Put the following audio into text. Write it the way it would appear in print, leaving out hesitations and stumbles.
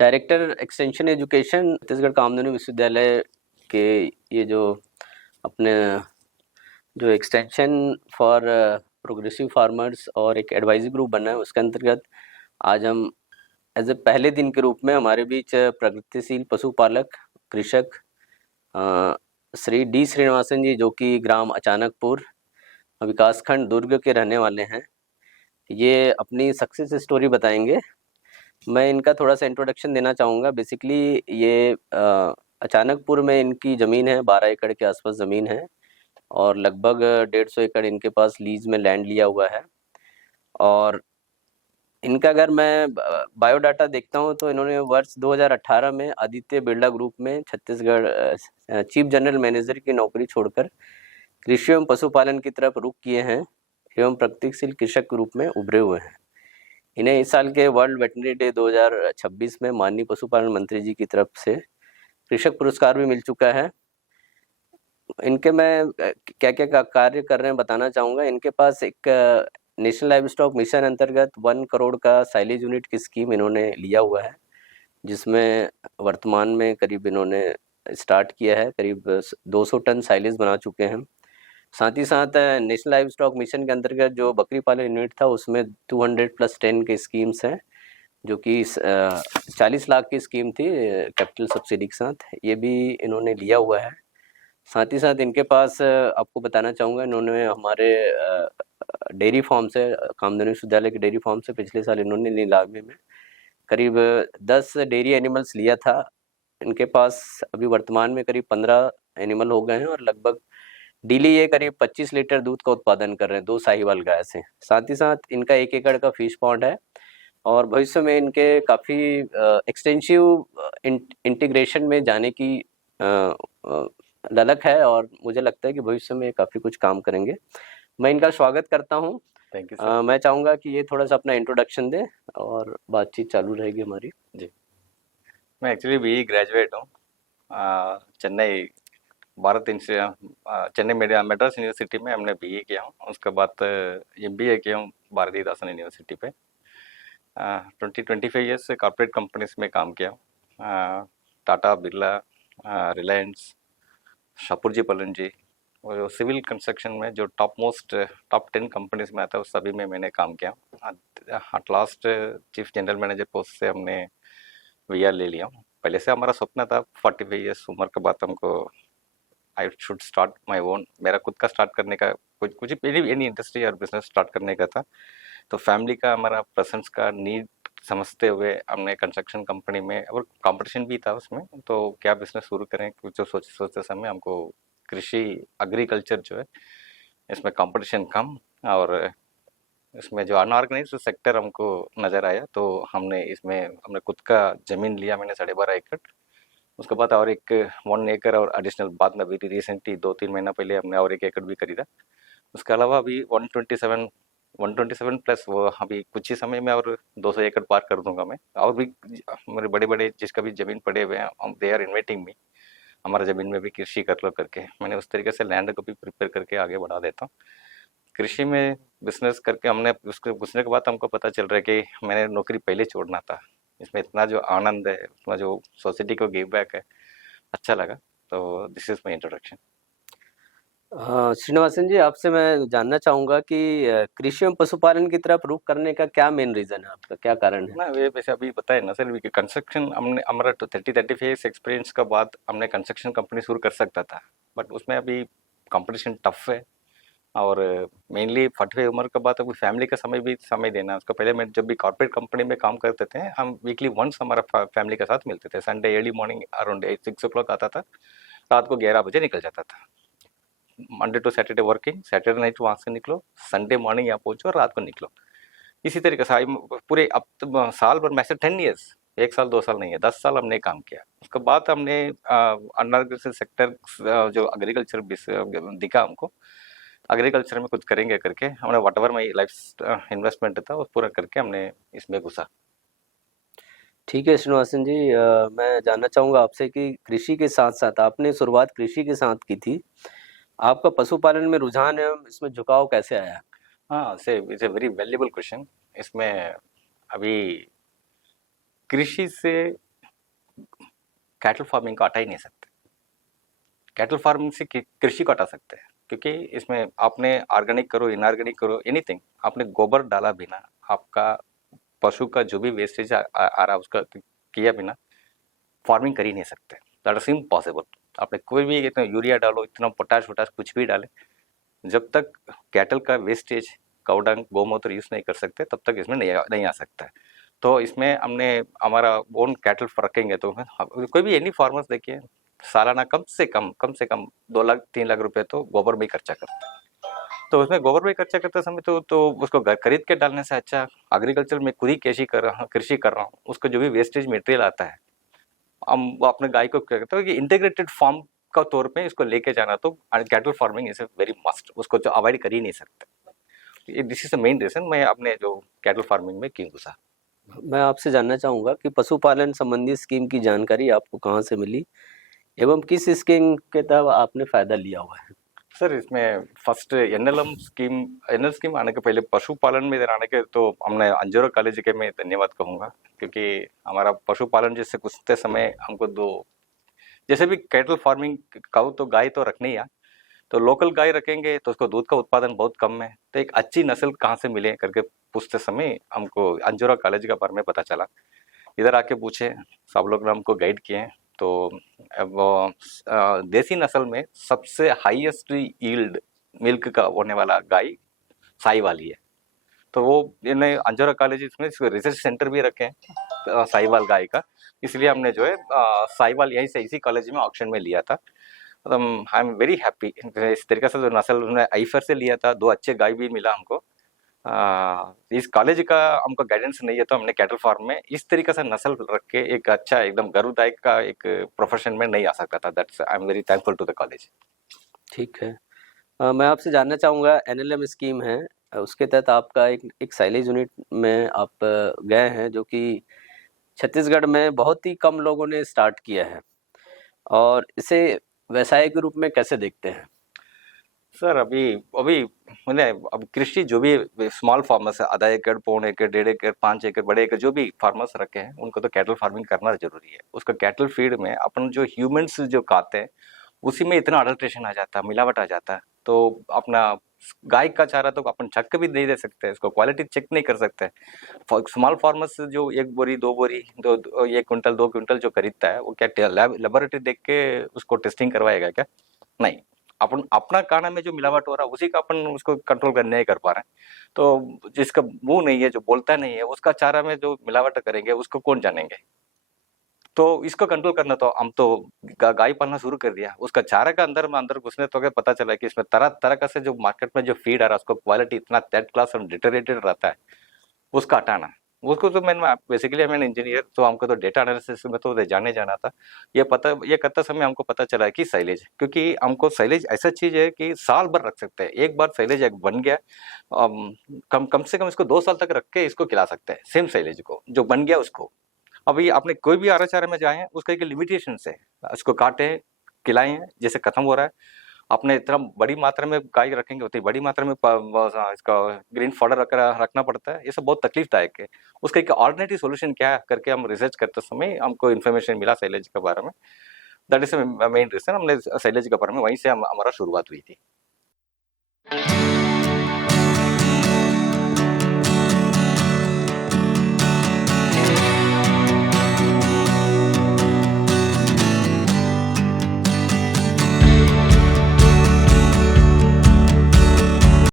Director extension education Chhattisgarh Kamdhenu Vishwavidyalaya के ये जो अपने जो एक्सटेंशन फॉर प्रोग्रेसिव फार्मर्स और एक एडवाइजरी ग्रुप बना है, उसके अंतर्गत आज हम एज ए पहले दिन के रूप में हमारे बीच प्रगतिशील पशुपालक कृषक श्री डी श्रीनिवासन जी, जो कि ग्राम अचानकपुर विकासखंड दुर्ग के रहने वाले हैं, ये अपनी सक्सेस स्टोरी बताएंगे। मैं इनका थोड़ा सा इंट्रोडक्शन देना चाहूँगा। बेसिकली ये अचानकपुर में इनकी ज़मीन है, 12 एकड़ के आसपास ज़मीन है और लगभग 150 एकड़ इनके पास लीज में लैंड लिया हुआ है। और इनका अगर मैं बायोडाटा देखता हूँ तो इन्होंने वर्ष 2018 में आदित्य बिरला ग्रुप में छत्तीसगढ़ चीफ जनरल मैनेजर की नौकरी छोड़कर कृषि एवं पशुपालन की तरफ रुख किए हैं एवं प्रगतिशील कृषक के रूप में उभरे हुए हैं। इन्हें इस साल के वर्ल्ड वेटनरी डे 2026 में माननीय पशुपालन मंत्री जी की तरफ से कृषक पुरस्कार भी मिल चुका है। इनके मैं क्या क्या कार्य कर रहे हैं बताना चाहूँगा। इनके पास एक नेशनल लाइव स्टॉक मिशन अंतर्गत 1 करोड़ का साइलेज यूनिट की स्कीम इन्होंने लिया हुआ है, जिसमें वर्तमान में करीब इन्होंने स्टार्ट किया है, करीब 200 टन साइलेज बना चुके हैं। साथ ही साथ नेशनल लाइव स्टॉक मिशन के अंतर्गत जो बकरी पालन यूनिट था उसमें 200+10 के स्कीम्स हैं, जो कि 40 लाख की स्कीम थी कैपिटल सब्सिडी के साथ, ये भी इन्होंने लिया हुआ है। साथ ही साथ इनके पास आपको बताना चाहूँगा, इन्होंने हमारे डेयरी फार्म से, कामधेनु विश्वविद्यालय के डेयरी फार्म से पिछले साल इन्होंने नीलामी में करीब 10 डेयरी एनिमल्स लिया था। इनके पास अभी वर्तमान में करीब 15 एनिमल हो गए हैं और लगभग डेली ये करीब 25 लीटर दूध का उत्पादन कर रहे हैं 2 साहिवाल गाय से। साथ ही साथ इनका 1 एकड़ का फिश पॉन्ड है और भविष्य में इनके काफ़ी एक्सटेंसिव इंटीग्रेशन में जाने की ललक है और मुझे लगता है कि भविष्य में काफ़ी कुछ काम करेंगे। मैं इनका स्वागत करता हूँ। Thank you sir. मैं चाहूँगा कि ये थोड़ा सा अपना इंट्रोडक्शन दें और बातचीत चालू रहेगी हमारी। जी, मैं एक्चुअली बीई ग्रेजुएट हूँ चेन्नई चेन्नई मद्रास यूनिवर्सिटी में हमने बीई किया हूँ। उसके बाद एमबीए किया हूँ भारतीदासन यूनिवर्सिटी पे। 25 ईयर्स से कॉर्पोरेट कंपनीज में काम किया हूँ, टाटा, बिरला, रिलायंस, शाहपुरजी पलनजी, और जो सिविल कंस्ट्रक्शन में जो टॉप 10 कंपनीज में आता है उस सभी में मैंने काम किया। At last chief general manager post से हमने वीआर ले लिया। पहले से हमारा सपना था 45 ईयर्स उम्र के बाद हमको I should start my own, मेरा खुद का स्टार्ट करने का कुछ एनी इंडस्ट्री और बिजनेस स्टार्ट करने का था। तो फैमिली का, हमारा प्रेजेंस का नीड समझते हुए हमने कंस्ट्रक्शन कंपनी में, और कंपटीशन भी था उसमें, तो क्या बिजनेस शुरू करें, कुछ सोचते समय हमको कृषि एग्रीकल्चर जो है इसमें कंपटीशन कम और इसमें जो अनऑर्गेनाइज्ड सेक्टर हमको नज़र आया, तो हमने खुद का ज़मीन लिया, मैंने 12.5 एकड़। उसके बाद और एक 1 एकड़ और एडिशनल बाद में अभी रिसेंटली 2-3 महीना पहले हमने और 1 एकड़ भी खरीदा। उसके अलावा अभी 127 प्लस वो अभी कुछ ही समय में और 200 एकड़ पार कर दूंगा मैं। और भी मेरे बड़े बड़े जिसका भी ज़मीन पड़े हुए हैं, दे आर इन्वाइटिंग मी, हमारा ज़मीन में भी कृषि कर लो करके। मैंने उस तरीके से लैंड को भी प्रिपेयर करके आगे बढ़ा देता हूँ। कृषि में बिजनेस करके हमने उसके घुसने के बाद हमको पता चल रहा है कि मैंने नौकरी पहले छोड़ना था। इसमें इतना जो आनंद है, इतना जो सोसाइटी को गिव बैक है, अच्छा लगा। तो this is my introduction. Srinivasan ji, आपसे मैं जानना चाहूँगा कि कृषि एवं पशुपालन की तरफ रुख करने का क्या मेन रीज़न है आपका, क्या कारण है? ना वे वैसे अभी बताए ना सर, कंस्ट्रक्शन हमने हमारा 35 ईयर्स एक्सपीरियंस के बाद हमने कंस्ट्रक्शन कंपनी शुरू कर सकता था, बट उसमें अभी कंपटीशन टफ है। और मेनली 45 उम्र के बाद अभी फैमिली का समय देना। उसका पहले मैं जब भी कॉर्पोरेट कंपनी में काम करते थे, हम वीकली वंस हमारा फैमिली के साथ मिलते थे। Sunday early morning around 6 o'clock आता था, रात को 11 बजे निकल जाता था। Monday to Saturday working, Saturday night वहाँ से निकलो, संडे मॉर्निंग यहाँ पहुँचो और रात को निकलो। इसी तरीके से पूरे अब तो साल भर में से 10 ईयर्स, 1 साल 2 साल नहीं है, 10 साल हमने काम किया। उसके बाद हमने अनऑर्गेनाइज्ड सेक्टर जो एग्रीकल्चर दिखा हमको, एग्रीकल्चर में कुछ करेंगे करके हमने what ever my life investment था वो पूरा करके हमने इसमें घुसा। ठीक है श्रीनिवासन जी, मैं जानना चाहूँगा आपसे कि कृषि के साथ साथ आपने शुरुआत कृषि के साथ की थी, आपका पशुपालन में रुझान एवं इसमें झुकाव कैसे आया? हाँ, से it's a very valuable question. इसमें अभी कृषि से कैटल फार्मिंग को हटा ही नहीं सकते। कैटल फार्मिंग से कृषि को हटा सकते हैं, क्योंकि इसमें आपने ऑर्गेनिक करो, इनऑर्गेनिक करो, एनीथिंग, आपने गोबर डाला बिना, आपका पशु का जो भी वेस्टेज आ रहा है उसका किया बिना फार्मिंग कर ही नहीं सकते। That is impossible. आपने कोई भी इतना यूरिया डालो, इतना पोटाश वोटाश कुछ भी डाले, जब तक कैटल का वेस्टेज, काउडंग, गौमूत्र यूज़ नहीं कर सकते, तब तक इसमें नहीं आ सकता है। तो इसमें हमने हमारा ओन कैटल रखेंगे तो कोई भी एनी फार्मर्स देखिए, सालाना कम से कम 2 लाख 3 लाख रुपए तो गोबर में ही खर्चा करते हैं। तो उसमें गोबर में खर्चा करते समय तो उसको खरीद के डालने से अच्छा एग्रीकल्चर में खुद ही कृषि कर रहा हूँ, उसको जो भी वेस्टेज मटेरियल आता है, हम वो अपने गाय को क्या कहते हैं कि इंटीग्रेटेड फार्म का तौर पे इसको लेके जाना, तो cattle farming is a very must, उसको तो अवॉइड कर ही नहीं सकते। This is the main reason मैं अपने जो कैटल फार्मिंग में क्यों घुसा। मैं आपसे जानना चाहूँगा कि पशुपालन संबंधी स्कीम की जानकारी आपको कहाँ से मिली एवं किस स्कीम के तहत आपने फ़ायदा लिया हुआ है? सर इसमें फर्स्ट एनएल स्कीम आने के पहले पशुपालन में इधर आने के तो हमने अंजोरा कॉलेज के मैं धन्यवाद कहूँगा, क्योंकि हमारा पशुपालन जैसे कुछ समय हमको जैसे भी कैटल फार्मिंग काऊ तो गाय तो रखनी है, तो लोकल गाय रखेंगे तो उसको दूध का उत्पादन बहुत कम है, तो एक अच्छी नस्ल कहाँ से मिले करके पूछते समय हमको अंजोरा कॉलेज का बारे में पता चला। इधर आके पूछे, सब लोग ने हमको गाइड किए, तो वो देसी नस्ल में सबसे हाईएस्ट यील्ड मिल्क का होने वाला गाय साहिवाल ही है। तो वो इन्हें अंजोरा कॉलेज में रिसर्च सेंटर भी रखे हैं साहिवाल गाय का, इसलिए हमने जो है साहिवाल यहीं से इसी कॉलेज में ऑक्शन में लिया था। आई एम वेरी हैप्पी। इस तरीके से जो नस्ल उन्होंने आईफर से लिया था, 2 अच्छे गाय भी मिला हमको। इस कॉलेज का हमको गाइडेंस नहीं है तो हमने कैटल फार्म में इस तरीके से नस्ल रख के एक अच्छा एकदम गर्वदायक का एक प्रोफेशन में नहीं आ सकता था। That's I am very thankful to the college. ठीक है। मैं आपसे जानना चाहूँगा, एनएलएम स्कीम है, उसके तहत आपका एक साइलेज यूनिट में आप गए हैं, जो कि छत्तीसगढ़ में बहुत ही कम लोगों ने स्टार्ट किया है, और इसे व्यवसाय के रूप में कैसे देखते हैं? सर अभी अभी मैंने अब कृषि जो भी स्मॉल फार्मर्स है, आधा एकड़, पौन एकड़, 1.5 एकड़, 5 एकड़, बड़े एकड़ जो भी फार्मर्स रखे हैं, उनको तो कैटल फार्मिंग करना जरूरी है। उसका कैटल फीड में अपन जो ह्यूमंस जो खाते हैं उसी में इतना अडल्ट्रेशन आ जाता है, मिलावट आ जाता है। तो अपना गाय का चारा तो अपन छक भी नहीं दे सकते, इसको क्वालिटी चेक नहीं कर सकते। स्मॉल फार्मर्स जो 1 बोरी 2 बोरी 1 क्विंटल 2 क्विंटल जो खरीदता है, वो क्या लेबोरेटरी देख के उसको टेस्टिंग करवाएगा क्या? नहीं। अपन अपना खाना में जो मिलावट हो रहा है उसी का अपन उसको कंट्रोल करने नहीं कर पा रहे हैं। तो जिसका मुंह नहीं है, जो बोलता नहीं है, उसका चारा में जो मिलावट करेंगे उसको कौन जानेंगे? तो इसको कंट्रोल करना तो हम तो गाय पालना शुरू कर दिया। उसका चारा का अंदर घुसने तो क्या पता चला कि इसमें तरह तरह का से जो मार्केट में जो फीड आ रहा है उसको क्वालिटी इतना थर्ड क्लास और डिटेरियोरेटेड रहता है, उसका हटाना। उसको तो मैंने इंजीनियर, तो हमको तो डेटा एनालिसिस में तो जाने जाना था। ये करते समय हमको पता चला कि साइलेज, क्योंकि हमको साइलेज ऐसा चीज है कि साल भर रख सकते हैं। एक बार साइलेज एक बन गया, कम से कम इसको 2 साल तक रख के इसको खिला सकते हैं, सेम साइलेज को जो बन गया उसको। अभी आपने कोई भी आरा चारा में जाए, उसका एक लिमिटेशन है, उसको काटे खिलाएं, जैसे खत्म हो रहा है। आपने इतना बड़ी मात्रा में गाय रखेंगे उतनी बड़ी मात्रा में इसका ग्रीन फॉडर रखना पड़ता है, ये सब बहुत तकलीफदायक है। उसका एक ऑल्टरनेटिव सोल्यूशन क्या है करके हम रिसर्च करते समय हमको इन्फॉर्मेशन मिला साइलेज के बारे में। दैट इज मेन रीजन हमने साइलेज के बारे में वहीं से हमारा शुरुआत हुई थी।